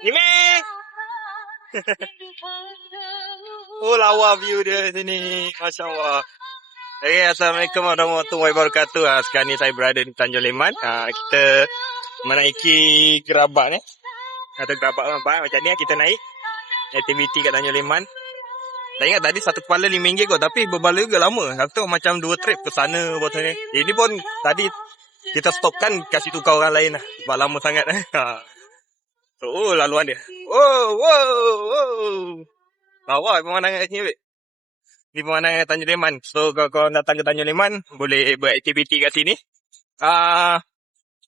Ime! Oh, lawa view dia sini. Masya Allah. Okay, Assalamualaikum warahmatullahi wabarakatuh. Sekarang ni saya berada di Tanjung Leman. Kita menaiki gerabak ni. Atau gerabak macam ni kita naik. Aktiviti kat Tanjung Leman. Tak ingat tadi satu kepala RM5 kot. Tapi berbaloi juga lama. Aku macam 2 trip ke sana. Ini pun tadi kita stopkan kasih tukar orang lain lah. Sebab lama sangat. Oh, laluan dia. Oh. Lawa pemandangan kat sini, weh. Ni pemandangan Tanjung Leman. So, kalau korang datang ke Tanjung Leman, boleh beraktiviti kat sini.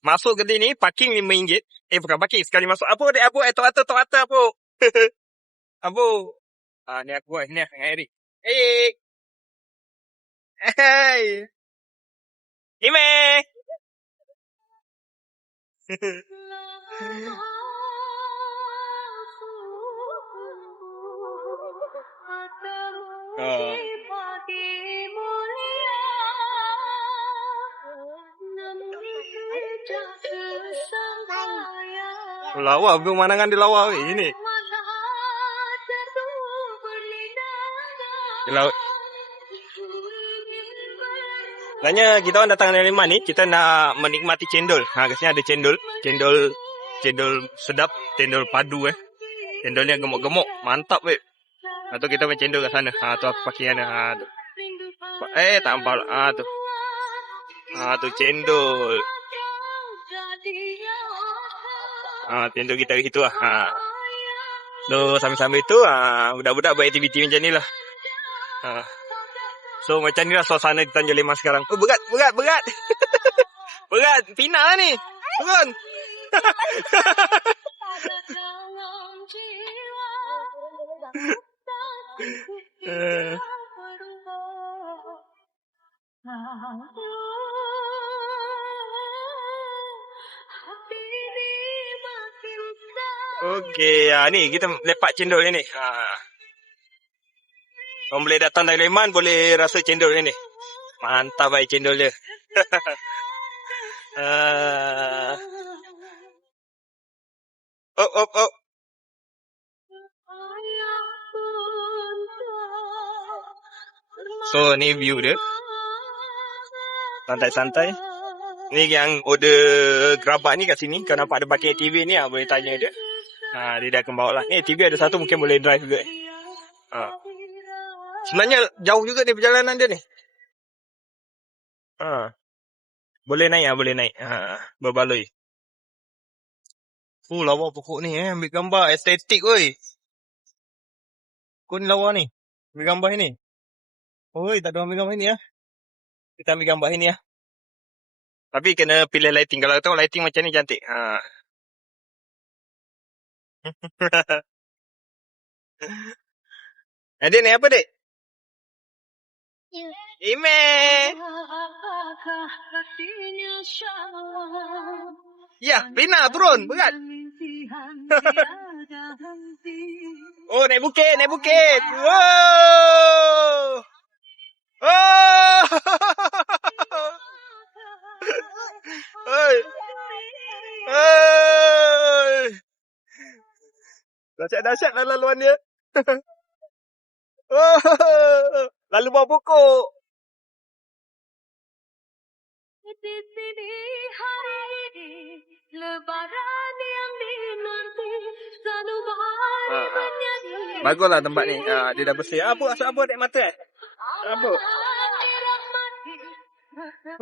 Masuk ke sini, parking RM5. Bukan parking, sekali masuk. Apa, dek? Apa? Tok atas, apa? Apa? Ni aku buat. Ni, dengan Eric. Hey! Ime! Lawa, pemandangan di lawa ini. Di laut. Sebenarnya kita orang datang dari Leman ni, kita nak menikmati cendol. Kat sini ada cendol. Cendol sedap, cendol padu Cendolnya gemuk-gemuk, mantap weh. Atau kita main cendol kat sana. Tu aku parking sana. Tu. Tak nampak lah. Tu. Tu cendol. Cendol kita kat situ lah. So, sambil-sambil tu, budak-budak beraktiviti macam ni lah. So, macam ni lah suasana di Tanjung Leman sekarang. Oh, berat. Berat. Pina lah ni. Turun. Okey, ni kita lepak cendol ni. Orang boleh datang dari Leman, boleh rasa cendol ni. Mantap baik cendol dia. Oh. So, ni view dia. Santai-santai. Ni yang order gerabak ni kat sini. Kalau nampak ada parking ATV ni, boleh tanya dia. Dia dah akan bawa lah. Ni ATV ada satu, mungkin boleh drive juga. Sebenarnya jauh juga ni perjalanan dia ni. Boleh naik. Berbaloi. Lawa pokok ni ambil gambar estetik woi. Kau ni lawa ni. Ambil gambar ni. Oi, tak ada ambil gambar ni . Kita ambil gambar ni . Tapi kena pilih lighting. Kalau tahu lighting macam ni cantik. Adik ni apa, Dek? Ime. Ya, Pina turun, berat. Oh, naik bukit. Wow. Oh. Oi. Dahsyat lah laluan dia. Lalu bawa pokok. Baguslah tempat ni. Dia dah bersih. Apa dek mata Apa?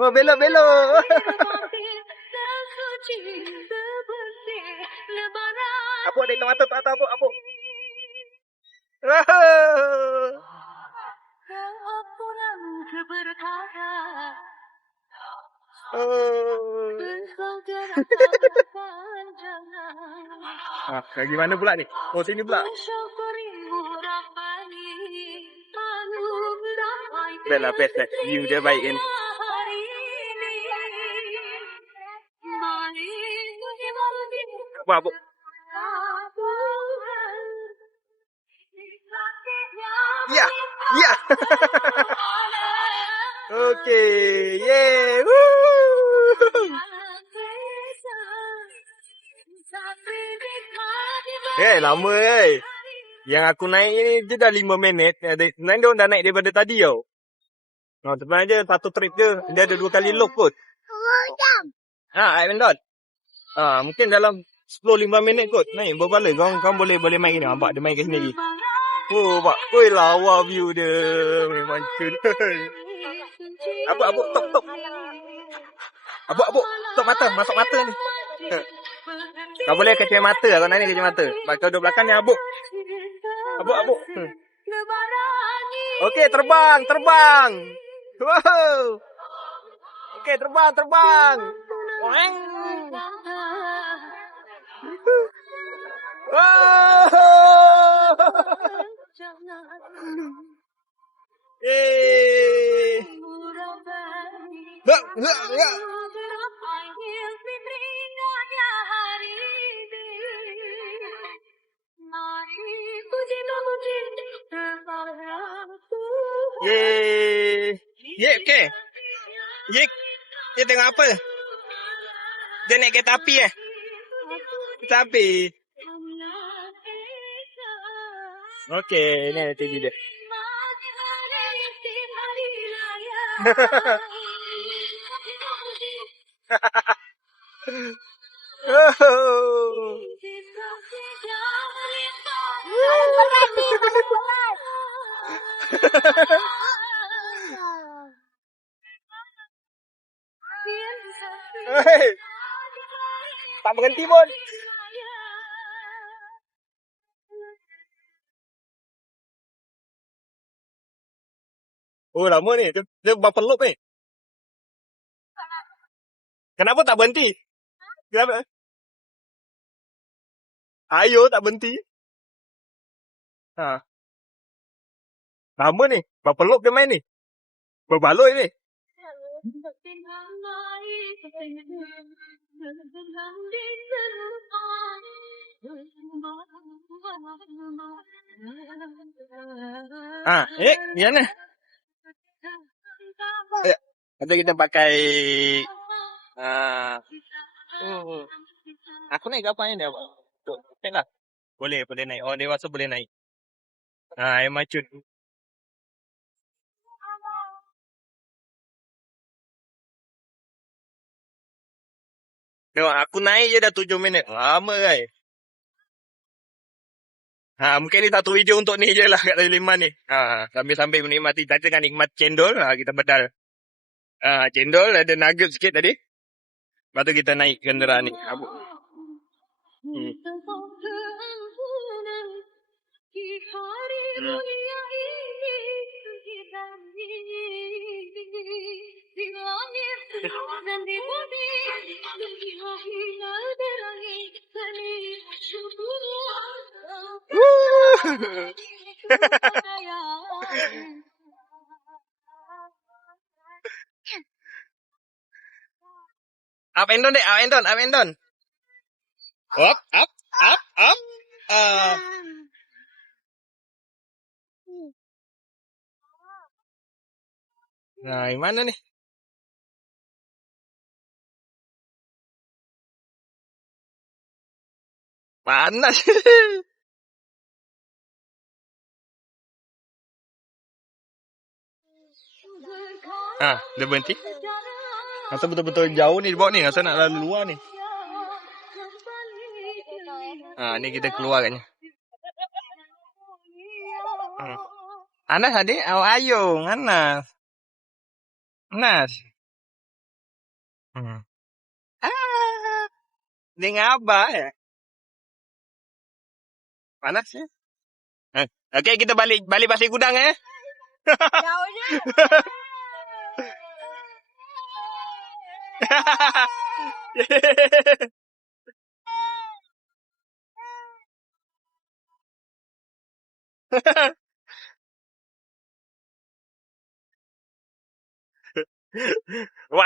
Oh, belok. Apa dek mata tak tahu apa? Gimana pula ni? Oh, sini pula. Best. View dia baik kan. Apa? Ya. Okay. Yeah. Woo. Lama Yang aku naik ni je dah 5 minit. Sebenarnya dia dah naik daripada tadi tau. Sebenarnya satu trip dia ada 2 kali loop kot. Iron Dot. Mungkin dalam 10-15 minit kot naik berbalik. Kau boleh main ni. Nampak dia main kat sini lagi. Pak. Lawa view dia. Memang cun. Abuk. Top. Abuk. Top mata. Masuk mata ni. Kau boleh kecil mata. Kau naik ni kecil mata. Kau duduk belakang ni abuk. Abuk. Okey, terbang. Wow. Okey, terbang. Wow. Okey. Dia tengok apa? Dia naik kereta api Kereta api. Okey, ni TV dia. Tak berhenti pun. Lama ni. Dia berapa loop ni? Kenapa tak berhenti? Kenapa? Ayo, tak berhenti. Lama ni. Berapa loop dia main ni? Berbaloi ni. Mana? Nanti kita pakai aku naik ke apa ni? Naik lah. Boleh naik. Dewasa boleh naik. Yang macut. Tengok, aku naik je dah 7 minit. Lama kan? Mungkin ni satu video untuk ni je lah kat Tajliman ni. Sambil-sambil menikmati. Kita tengah nikmat cendol. Kita bedal. Cendol ada nugget sikit tadi. Lepas tu kita naik kenderaan ni. Up and down. Up. Yang mana ni? Panas. Dia berhenti. Rasa betul-betul jauh ni bawa ni. Rasa nak lalu luar ni. Ni kita keluar katnya. Anas adik. Ayo. Anas. Dia ngabah ya. Panas ya. Okey, kita balik Pasir Gudang Jauh je.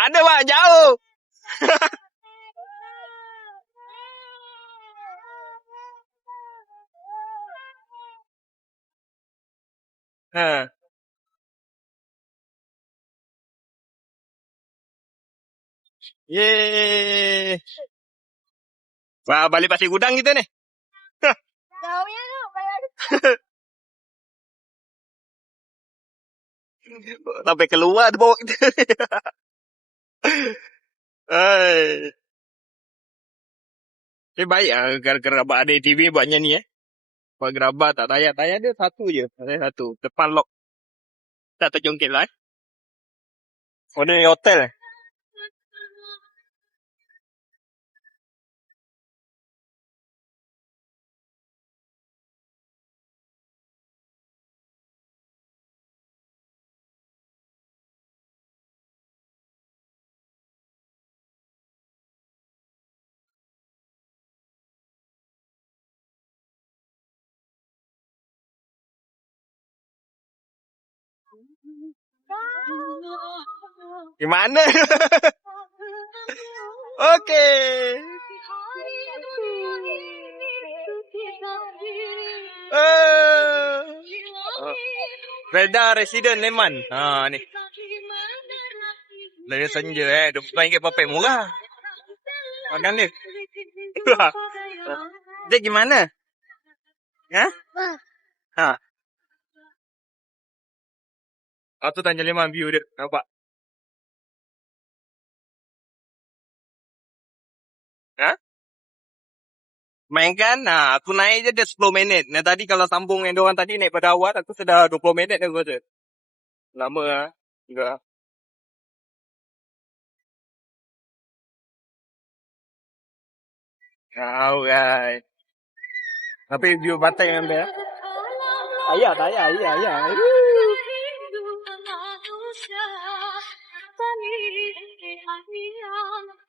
Ada Wak, jauh. Yeay. Wah, balik Pasir Gudang kita ni. Sampai keluar tu bawa kita. Hai. Baik lah kerabat ada TV buatnya ni Buat gerabah tak tayar. Tayar dia satu je. Tayar satu. Depan lock. Tak terjongkit lah. Oh, ni hotel Gimana? Okey. Reda Resident Leman. Ha ni. Dari senja RM25 per pack murah. Makan dia. Dia gimana? Ha? Ha. Tu Tanjung Leman view dia. Nampak? Ha? Mainkan, aku naik je dia 10 minit. Nah, tadi kalau sambung yang diorang tadi naik pada awal, aku sudah 20 minit aku rasa. Lama lah. Juga. Alright. Tapi view pantai yang dia. Ayah.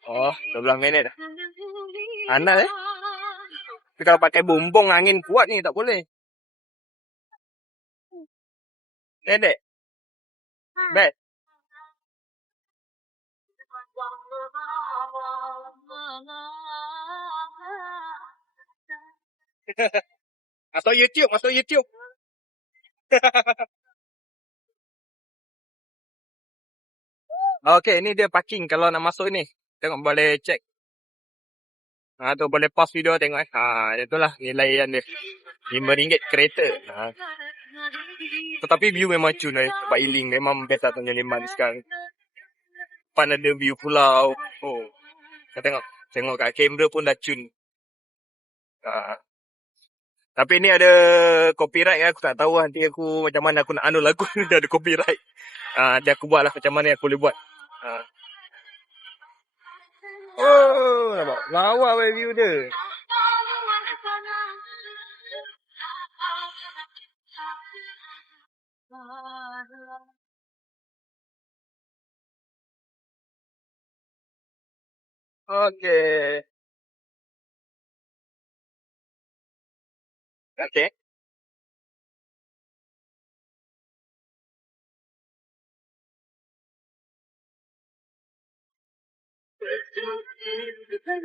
Oh, 12 minit. Anak Tapi kalau pakai bumbung angin kuat ni tak boleh. Dedek. Bet. Masuk YouTube. Okay, ni dia parking kalau nak masuk ni. Tengok boleh check. Tu boleh pause video tengok itulah nilai dia. RM5 kereta. Tetapi view memang cun tempat healing memang best lah Tanjung Leman sekarang. Depan ada view pulau. Kau tengok kat kamera pun dah cun. Tapi ni ada copyright aku tak tahu nanti aku macam mana aku nak anu lagu ni dah ada copyright. Nanti aku buat lah macam mana aku boleh buat. Nampak? Lawa view dia. Okay.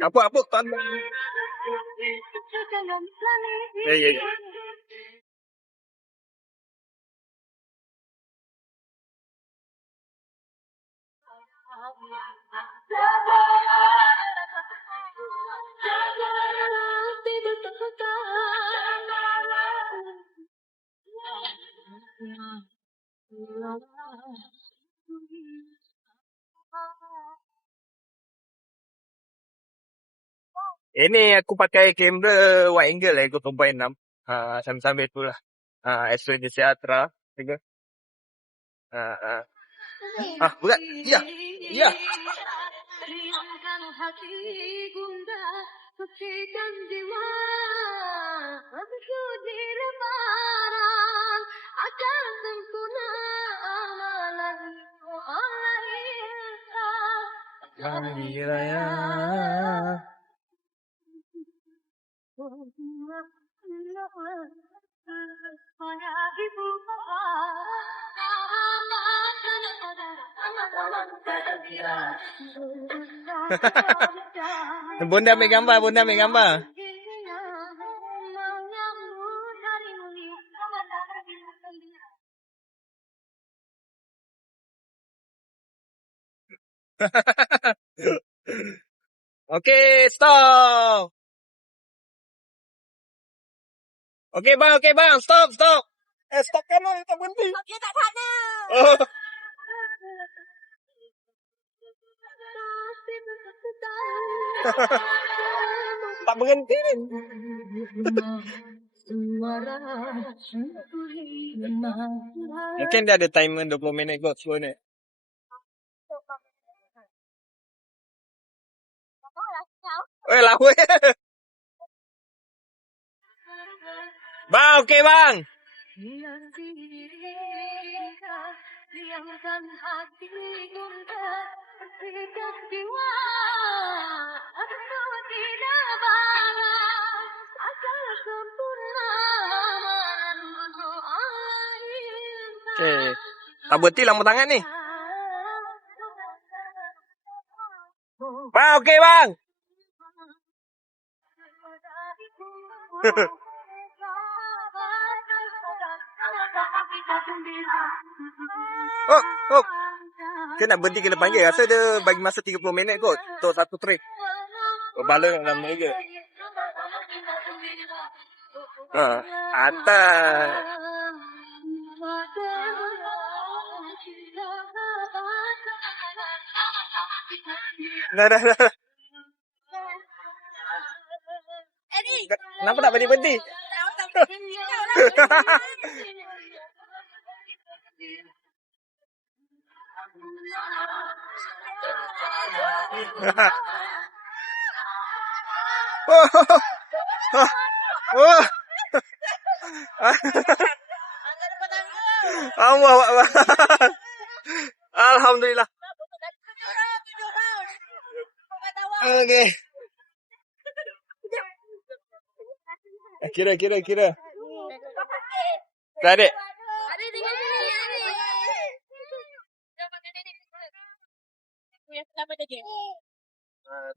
Apa tuan? Ya. Ini aku pakai kamera wide angle aku 1.6. Sambil-sambil tu lah. S20 Seatra. Tengok. Bukan? Ya. Bunda ambil gambar. Okay, stop. Okey bang. Stop. Stop kan lah, tak berhenti. Okey, tak sana. Oh. Tak berhenti ni. Mungkin dia ada timer 20 minit kot, 10 minit. Lawa. Bang, okey bang. Okay. Tak berhenti lama sangat ni. Bang, okey bang. Oh. Dia nak berhenti kena panggil. Rasa dia bagi masa 30 minit kot untuk satu trip. Bala nak lama juga. Atas. Dah. Kenapa tak berhenti? Alhamdulillah. Okay. Kira. Dah adik.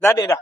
Dah adik dah.